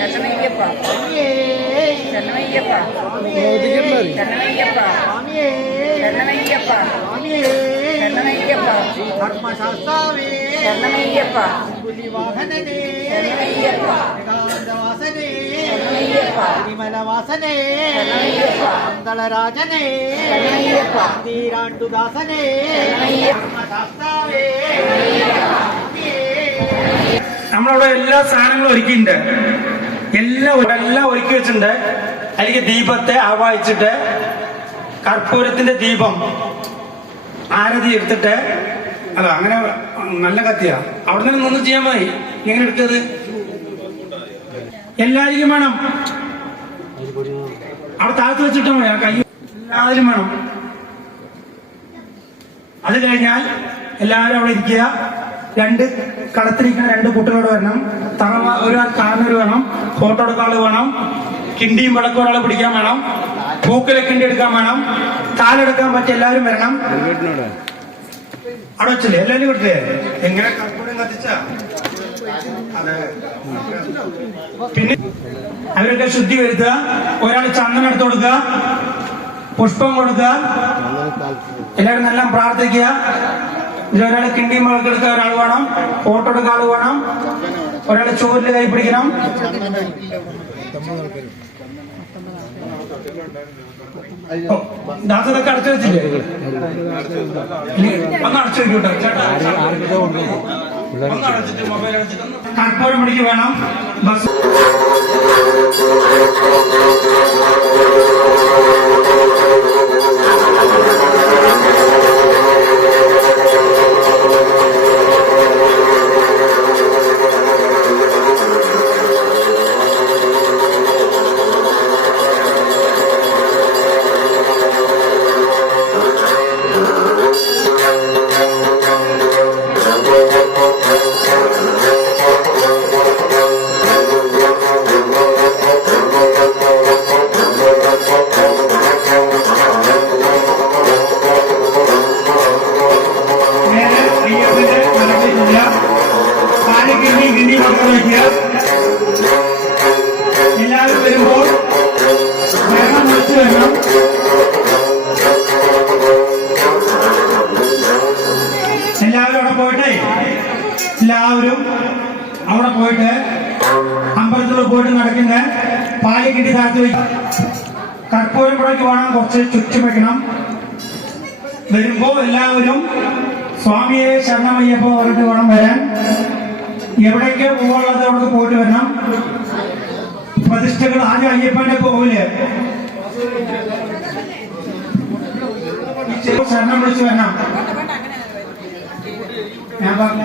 ಚನ್ನಯ್ಯಪ್ಪ ಚನ್ನಯ್ಯಪ್ಪ ಚನ್ನಯ್ಯಪ್ಪ ಚನ್ನಯ್ಯಪ್ಪ ಚನ್ನಯ್ಯಪ್ಪ ಧರ್ಮಶಾಸ್ತ್ರವೇ ಚನ್ನಯ್ಯಪ್ಪ ಚನ್ನಯ್ಯಪ್ಪ ശരണമയ്യപ്പ പന്തളരാജനേ തീരാണ്ടുദാസനേ നമ്മളവിടെ എല്ലാ സാധനങ്ങളും ഒരുക്കിയിട്ടുണ്ട്. എല്ലാം എല്ലാം ഒരുക്കി വെച്ചിട്ടുണ്ട്. അല്ലെങ്കിൽ ദീപത്തെ ആവാഹിച്ചിട്ട് കർപ്പൂരത്തിന്റെ ദീപം ആരതി എടുത്തിട്ട് അല്ല അങ്ങനെ നല്ല കത്തിയ. അവിടെ നിന്ന് ഒന്നും ചെയ്യാൻ മതി എങ്ങനെ എടുത്തത്? എല്ലാവർക്കും വേണം. അവിടെ താഴ്ത്തി വെച്ചിട്ട് മതി ആ കൈ എല്ലാവരും വേണം. അത് കഴിഞ്ഞാൽ എല്ലാവരും അവിടെ ഇരിക്കുക. രണ്ട് കടത്തിരിക്കുന്ന രണ്ട് കുട്ടികളോട് വരണം. തറവ ഒരാൾ കാണുന്നവർ വേണം. ഫോട്ടോ എടുക്കാൻ വേണം. കിണ്ടിയും വിളക്കും ഒരാളെ പിടിക്കാൻ വേണം. പൂക്കലെ കിണ്ടി എടുക്കാൻ വേണം. താലെടുക്കാൻ പറ്റിയ എല്ലാവരും വരണം. അവിടെ വെച്ചില്ലേ? എല്ലാവരും വിട്ടില്ലേ എങ്ങനെ കർപ്പൂരം കത്തിച്ച? പിന്നെ അവരൊക്കെ ശുദ്ധി വരുത്തുക. ഒരാൾ ചന്ദനം എടുത്തു കൊടുക്കുക. പുഷ്പം കൊടുക്കുക. എല്ലാവരും നല്ല പ്രാർത്ഥിക്കുക. ഒരാൾ കിണ്ടി മുളക്കെടുക്കാൻ ഒരാൾ വേണം. ഫോട്ടോ എടുക്കാൻ ആൾ വേണം. ഒരാൾ ചോറിൽ കൈ പിടിക്കണം. ദാസതൊക്കെ അടച്ചു വെച്ചില്ലേ? ഒന്ന് അടച്ചു വെക്കൂട്ടോ. ചേട്ടാ. ഒന്ന് അടച്ചിട്ട് മൊബൈൽ അടച്ചിട്ട് ഒന്ന് വേണം. ബസ് കിട്ടി താഴ്ത്തി വയ്ക്കും വേണം കുറച്ച് ചുറ്റും വെക്കണം. വരുമ്പോ എല്ലാവരും സ്വാമിയെ ശരണമയ്യപ്പോ പറഞ്ഞിട്ട് വേണം വരാൻ. എവിടേക്ക് പോകാനുള്ളത് അവിടെ പോയിട്ട് വരണം. പ്രതിഷ്ഠകൾ ആദ്യം അയ്യപ്പന്റെ പോകില്ലേ ശരണം വിളിച്ചു വരണം. ഞാൻ പറഞ്ഞ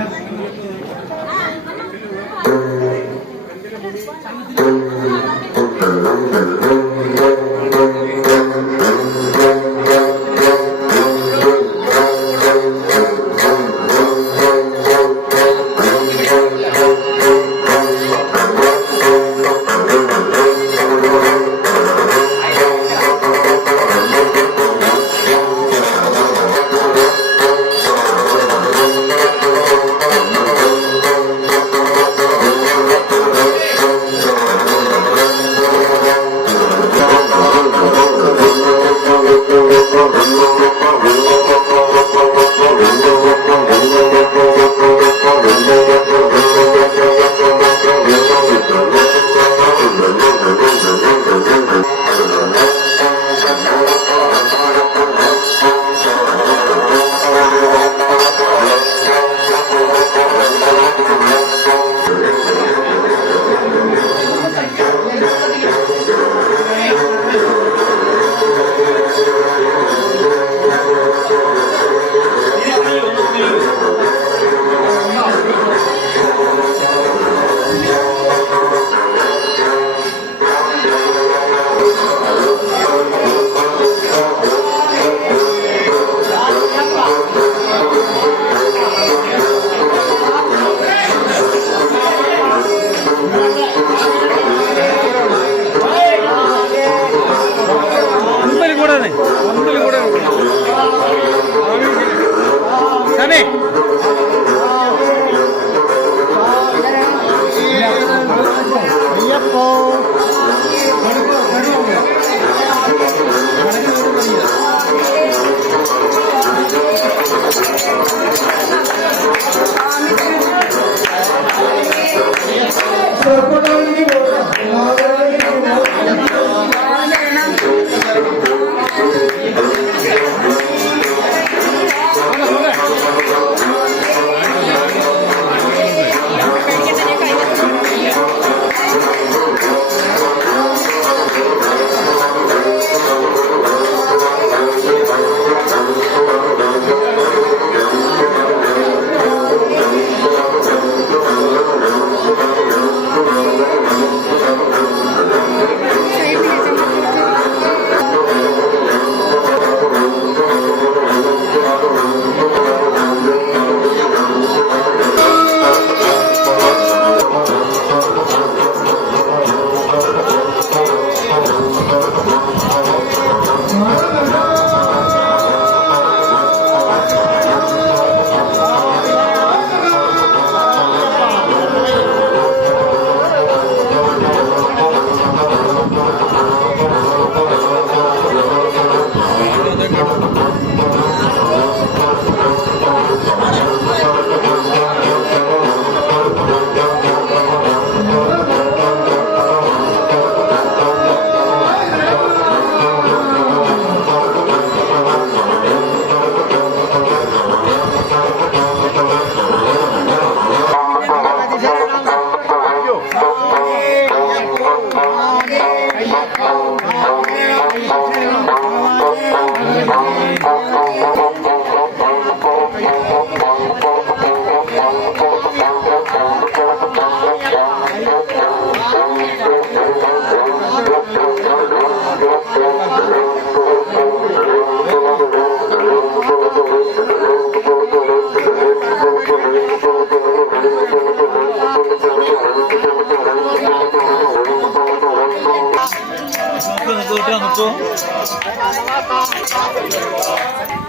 people Thank you.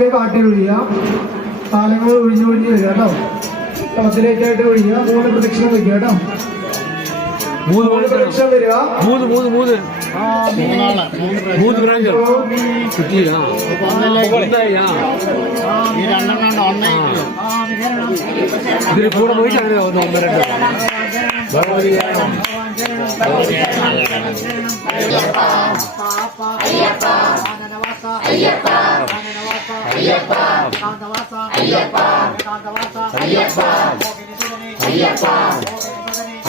താലങ്ങളൊക്കെ കാട്ടി ഒഴിയുക താലങ്ങൾ ഒഴിഞ്ഞു ഒഴിഞ്ഞ് വരിക കേട്ടോ. ടോസിലേക്കായിട്ട് ഒഴിയുക മൂന്ന് പ്രദക്ഷിണം വയ്ക്കുക കേട്ടോ. മൂന്ന് പ്രദക്ഷിണം. വരിക. മൂന്ന് മൂന്ന് മൂന്ന്. മൂന്ന് കിട്ടിയില്ല. ഇതിൽ കൂടെ പോയിട്ട് അങ്ങനെ ഒന്ന് ഒന്ന് രണ്ട്. ഭഗവതി ஐயப்பா காந்தவாசா ஐயப்பா காந்தவாசா ஐயப்பா ஐயப்பா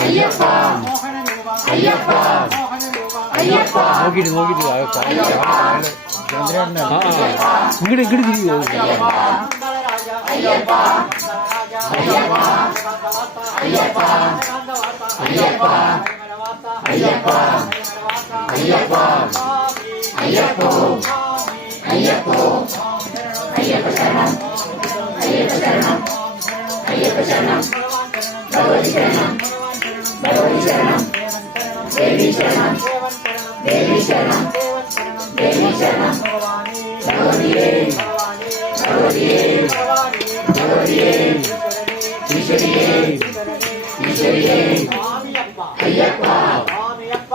ஐயப்பா ஐயப்பா ஐயப்பா நோக்கிட்டு நோக்கிட்டு ஐயப்பா இங்கிட்டு இங்கிட்டு திரியுது ஐயப்பா ஐயப்பா ஐயப்பா ஐயப்பா ஐயப்பா ஐயப்பா ஐயப்போ ஐயப்போ అయ్యప్ప శరణం అయ్యప్ప శరణం అయ్యప్ప శరణం భగవతి శరణం భగవతి శరణం దేవి శరణం దేవి శరణం దేవి శరణం భగవతియే భగవతియే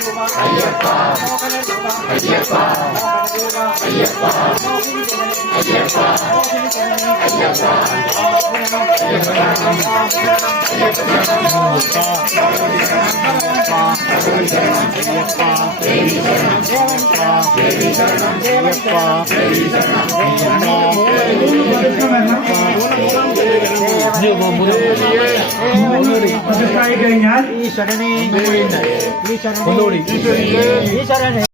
ரூபா ஐயப்பா மோகன ரூபா ஐயப்பா மோகன ரூபா ஐயப்பா மோகினி ஜனனி ஐயப்பா மோகினி ஜனனி ஐயப்பா ஐயப்பா ஐயப்பா ஐயப்பா ஐயப்பா കഴിഞ്ഞാൽ ഈശ്വരനെ ഈശ്വരനെ ഈശ്വരനെ